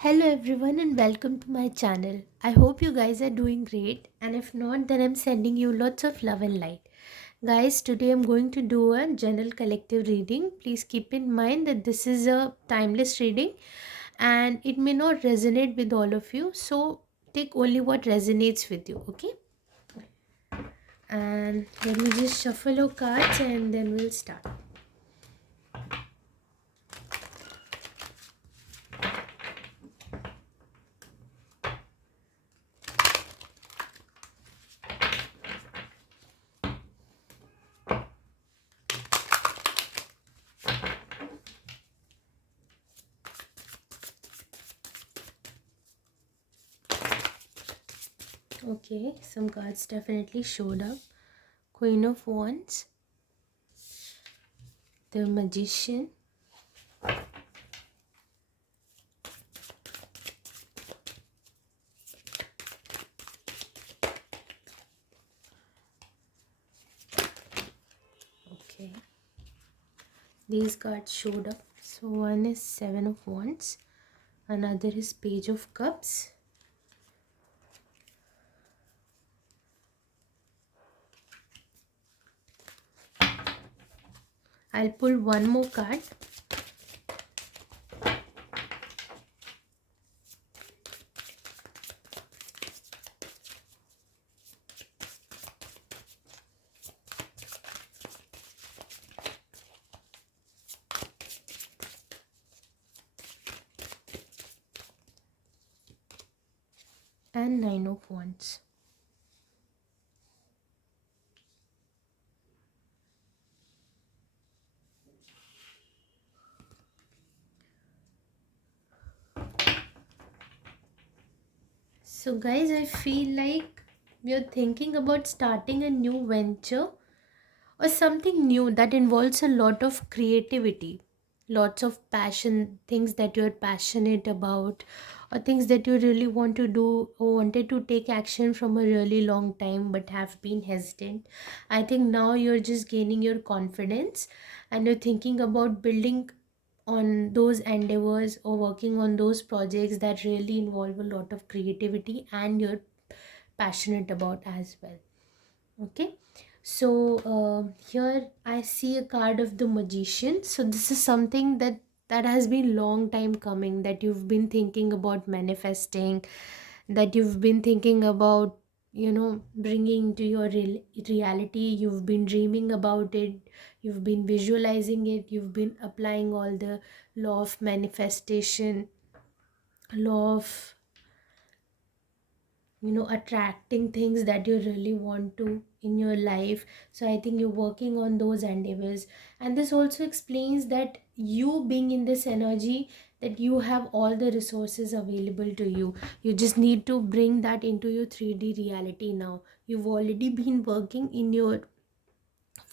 Hello everyone and welcome to my channel. I hope you guys are doing great, and if not then I'm sending you lots of love and light. Guys, today I'm going to do a general collective reading. Please keep in mind that this is a timeless reading and it may not resonate with all of you. So take only what resonates with you, okay? And let me just shuffle our cards and then we'll start. Okay, some cards definitely showed up. Queen of Wands, the Magician, okay. These cards showed up. So one is Seven of Wands, another is Page of Cups, I'll pull one more card. And Nine of Wands. So guys, I feel like you're thinking about starting a new venture or something new that involves a lot of creativity, lots of passion, things that you're passionate about, or things that you really want to do or wanted to take action from a really long time but have been hesitant. I think now you're just gaining your confidence and you're thinking about building on those endeavors or working on those projects that really involve a lot of creativity and you're passionate about as well. Okay, so here I see a card of the Magician. So this is something that has been long time coming, that you've been thinking about manifesting, that you've been thinking about, bringing to your reality. You've been dreaming about it, you've been visualizing it, you've been applying all the law of manifestation, law of attracting things that you really want to in your life. So I think you're working on those endeavors, and this also explains that you being in this energy, that you have all the resources available to you. You just need to bring that into your 3D reality. Now you've already been working in your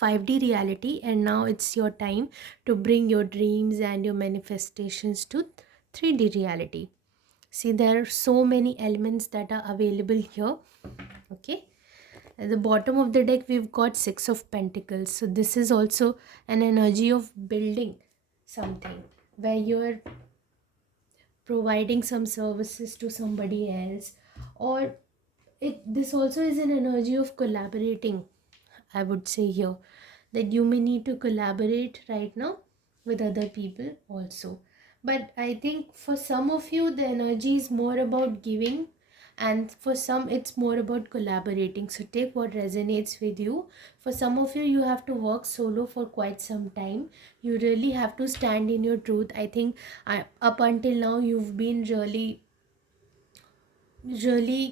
5D reality, and now it's your time to bring your dreams and your manifestations to 3D reality. See, there are so many elements that are available here. Okay, at the bottom of the deck we've got Six of Pentacles. So this is also an energy of building something where you're providing some services to somebody else, or this also is an energy of collaborating. I would say here that you may need to collaborate right now with other people also. But I think for some of you, the energy is more about giving, and for some, it's more about collaborating. So take what resonates with you. For some of you, you have to work solo for quite some time. You really have to stand in your truth. I think up until now, you've been really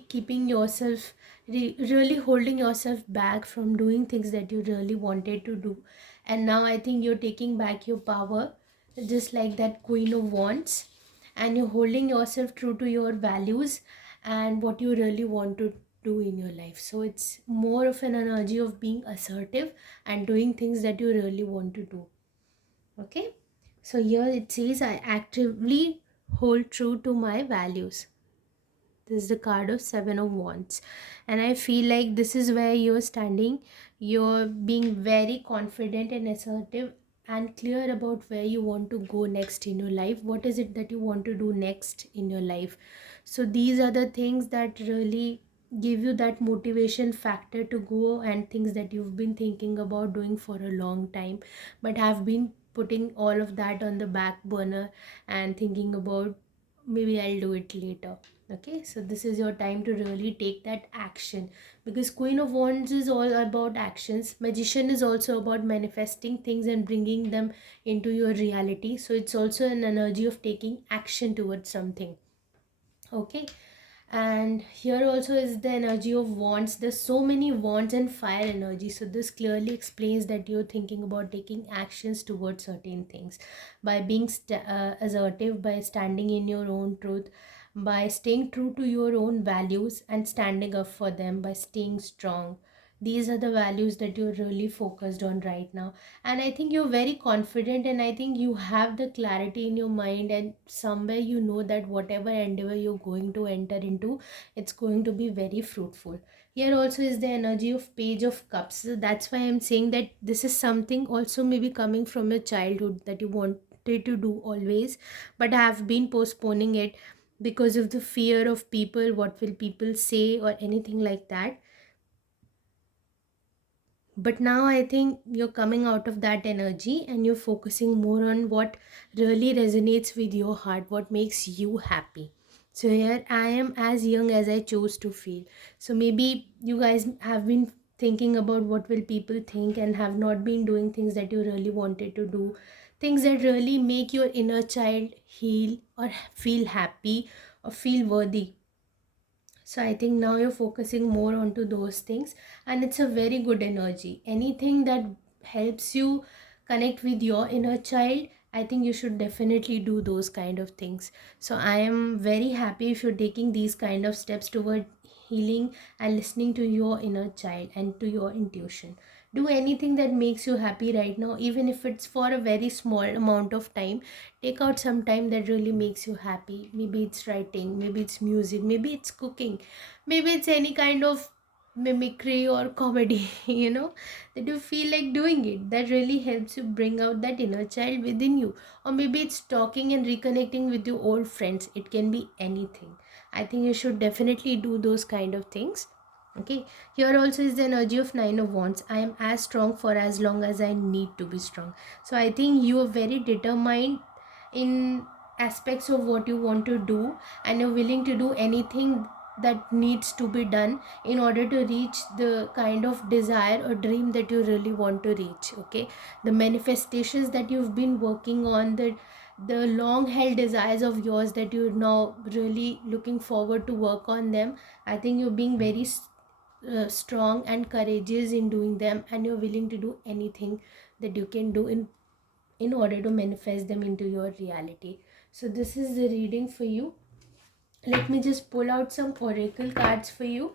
keeping yourself, really holding yourself back from doing things that you really wanted to do. And now I think you're taking back your power, just like that Queen of Wands, and you're holding yourself true to your values and what you really want to do in your life. So it's more of an energy of being assertive and doing things that you really want to do. Okay, so here it says, I actively hold true to my values. This is the card of Seven of Wands, and I feel like this is where you're standing. You're being very confident and assertive, and clear about where you want to go next in your life. What is it that you want to do next in your life? So these are the things that really give you that motivation factor to go, and things that you've been thinking about doing for a long time but have been putting all of that on the back burner and thinking about maybe I'll do it later. Okay, so this is your time to really take that action, because Queen of Wands is all about actions. Magician is also about manifesting things and bringing them into your reality, so it's also an energy of taking action towards something. Okay, and here also is the energy of wands. There's so many wands and fire energy, so this clearly explains that you're thinking about taking actions towards certain things by being assertive, by standing in your own truth, by staying true to your own values and standing up for them, by staying strong. These are the values that you're really focused on right now, and I think you're very confident, and I think you have the clarity in your mind, and somewhere you know that whatever endeavor you're going to enter into, it's going to be very fruitful. Here also is the energy of page of cups. So that's why I'm saying that this is something also maybe coming from your childhood that you wanted to do always, but have been postponing it because of the fear of people, what will people say or anything like that. But now I think you're coming out of that energy and you're focusing more on what really resonates with your heart, what makes you happy. So here I am as young as I chose to feel. So maybe you guys have been thinking about what will people think and have not been doing things that you really wanted to do, things that really make your inner child heal or feel happy or feel worthy. So I think now you're focusing more onto those things, and it's a very good energy. Anything that helps you connect with your inner child, I think you should definitely do those kind of things. So I am very happy if you're taking these kind of steps toward healing and listening to your inner child and to your intuition. Do anything that makes you happy right now, even if it's for a very small amount of time. Take out some time that really makes you happy. Maybe it's writing, maybe it's music, maybe it's cooking, maybe it's any kind of mimicry or comedy, that you feel like doing it, that really helps you bring out that inner child within you. Or maybe it's talking and reconnecting with your old friends. It can be anything. I think you should definitely do those kind of things. Okay, here also is the energy of nine of wands. I am as strong for as long as I need to be strong. So I think you are very determined in aspects of what you want to do, and you're willing to do anything that needs to be done in order to reach the kind of desire or dream that you really want to reach. Okay, the manifestations that you've been working on, the long held desires of yours that you're now really looking forward to work on them. I think you're being very strong and courageous in doing them, and you're willing to do anything that you can do in order to manifest them into your reality. So this is the reading for you. Let me just pull out some oracle cards for you.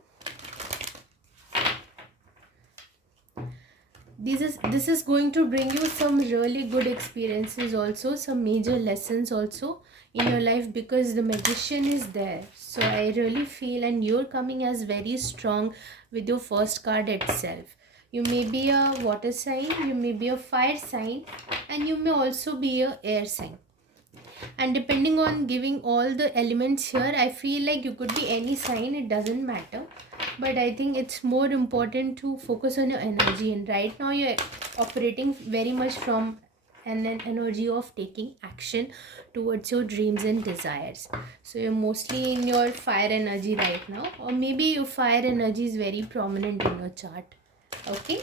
This is going to bring you some really good experiences, also some major lessons also in your life, because the magician is there. So I really feel, and you're coming as very strong with your first card itself. You may be a water sign, you may be a fire sign, and you may also be a air sign. And depending on giving all the elements here, I feel like you could be any sign, it doesn't matter. But I think it's more important to focus on your energy, and right now you're operating very much from an energy of taking action towards your dreams and desires. So you're mostly in your fire energy right now, or maybe your fire energy is very prominent in your chart. Okay,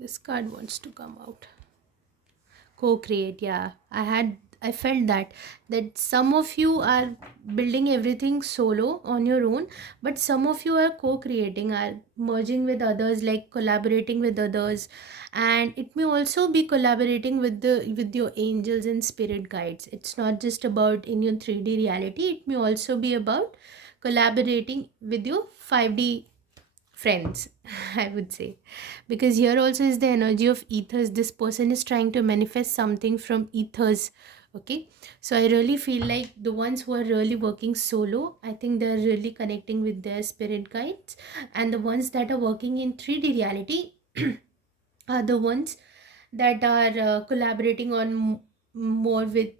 this card wants to come out. Co-create, yeah. I felt that some of you are building everything solo on your own, but some of you are co-creating, are merging with others, like collaborating with others. And it may also be collaborating with your angels and spirit guides. It's not just about in your 3D reality, it may also be about collaborating with your 5D friends. I would say, because here also is the energy of ethers. This person is trying to manifest something from ethers. Okay, so I really feel like the ones who are really working solo, I think they're really connecting with their spirit guides, and the ones that are working in 3D reality are the ones that are collaborating on more with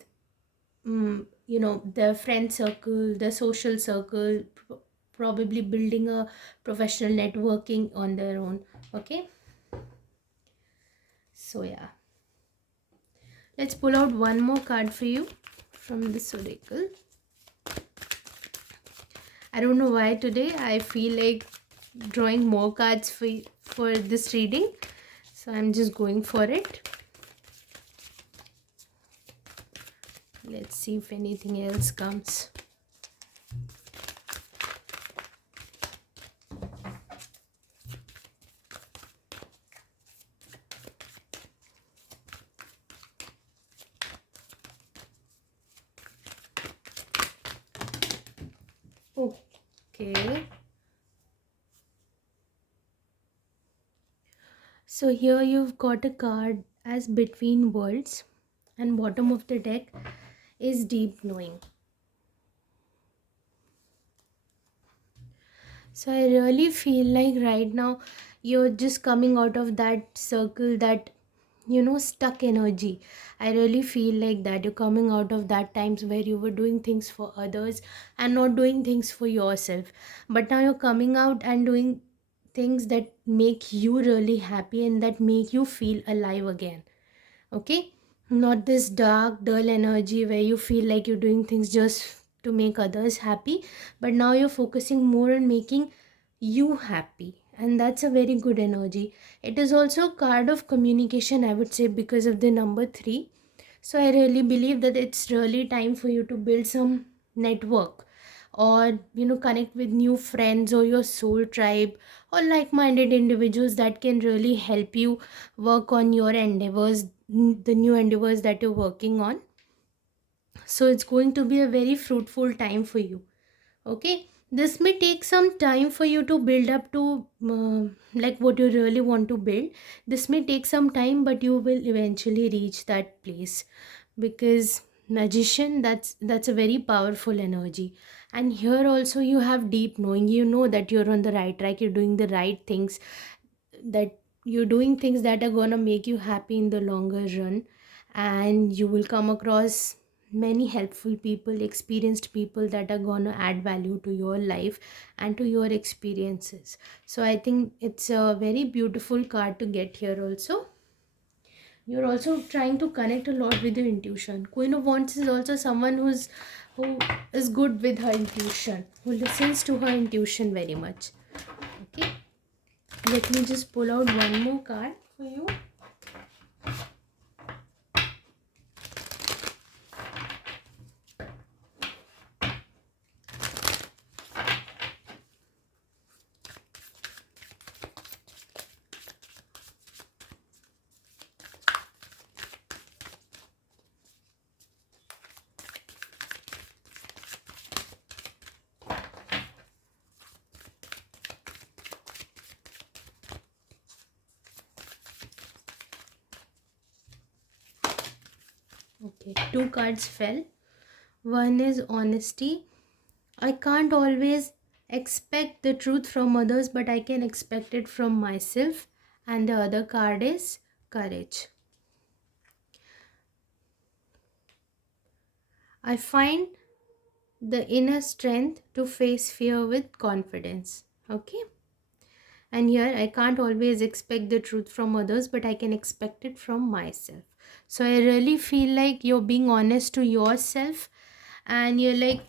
the friend circle, the social circle, probably building a professional networking on their own. Okay, so yeah, let's pull out one more card for you from this oracle. I don't know why today I feel like drawing more cards for this reading, so I'm just going for it. Let's see if anything else comes. Okay, so here you've got a card as Between Worlds, and bottom of the deck is Deep Knowing. So I really feel like right now you're just coming out of that circle, that stuck energy. I really feel like that you're coming out of that times where you were doing things for others and not doing things for yourself. But now you're coming out and doing things that make you really happy and that make you feel alive again. Okay, not this dark dull energy where you feel like you're doing things just to make others happy, but now you're focusing more on making you happy, and that's a very good energy. It is also a card of communication, I would say, because of the number 3. So I really believe that it's really time for you to build some network, or connect with new friends or your soul tribe, or like-minded individuals that can really help you work on your endeavors, the new endeavors that you're working on. So it's going to be a very fruitful time for you. Okay, this may take some time for you to build up to like what you really want to build. This may take some time, but you will eventually reach that place, because Magician, that's a very powerful energy. And here also you have deep knowing. You know that you're on the right track, you're doing the right things, that you're doing things that are gonna make you happy in the longer run, and you will come across many helpful people, experienced people that are gonna add value to your life and to your experiences. So I think it's a very beautiful card to get here also. You're also trying to connect a lot with your intuition. Queen of Wands is also someone who is good with her intuition, who listens to her intuition very much. Okay, let me just pull out one more card for you. Okay, two cards fell. One is honesty. I can't always expect the truth from others, but I can expect it from myself. And the other card is courage. I find the inner strength to face fear with confidence. Okay, and here I can't always expect the truth from others, but I can expect it from myself. So I really feel like you're being honest to yourself, and you're like,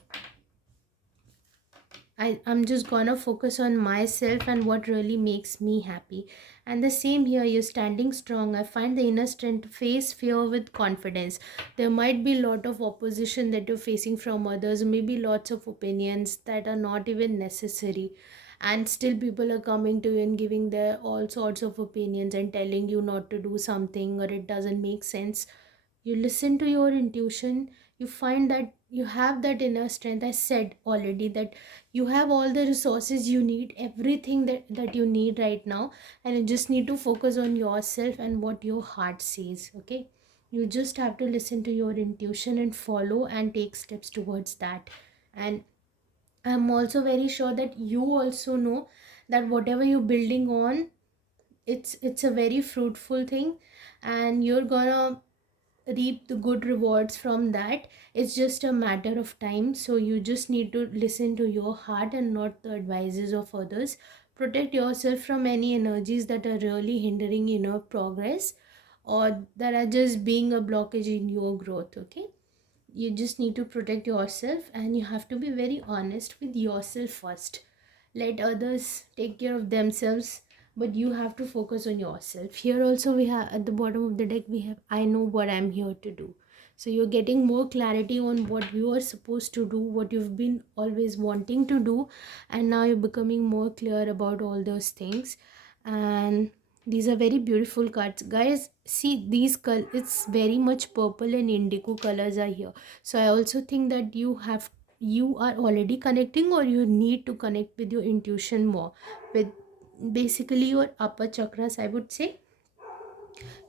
I'm just gonna focus on myself and what really makes me happy. And the same here, you're standing strong. I find the inner strength to face fear with confidence. There might be a lot of opposition that you're facing from others, maybe lots of opinions that are not even necessary. And still people are coming to you and giving their all sorts of opinions and telling you not to do something or it doesn't make sense. You listen to your intuition, you find that you have that inner strength. I said already that you have all the resources you need, everything that you need right now, and you just need to focus on yourself and what your heart says. Okay, you just have to listen to your intuition and follow and take steps towards that. And I'm also very sure that you also know that whatever you're building on, it's a very fruitful thing, and you're gonna reap the good rewards from that. It's just a matter of time, so you just need to listen to your heart and not the advices of others. Protect yourself from any energies that are really hindering your progress, or that are just being a blockage in your growth. Okay, you just need to protect yourself, and you have to be very honest with yourself first. Let others take care of themselves, but you have to focus on yourself. Here also we have at the bottom of the deck, we have I know what I'm here to do. So you're getting more clarity on what you are supposed to do, what you've been always wanting to do, and now you're becoming more clear about all those things. And these are very beautiful cards, guys. See these it's very much purple and indigo colors are here. So I also think that you are already connecting, or you need to connect with your intuition more, with basically your upper chakras, I would say.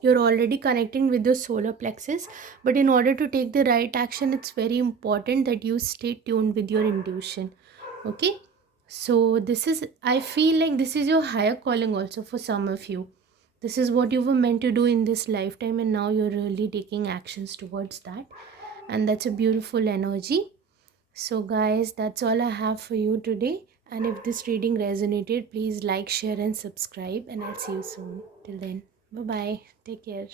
You're already connecting with the solar plexus, but in order to take the right action, it's very important that you stay tuned with your intuition. Okay, so this is, I feel like this is your higher calling also for some of you. This is what you were meant to do in this lifetime, and now you're really taking actions towards that, and that's a beautiful energy. So, guys, that's all I have for you today. And if this reading resonated, please like, share, and subscribe. And I'll see you soon. Till then, bye bye. Take care.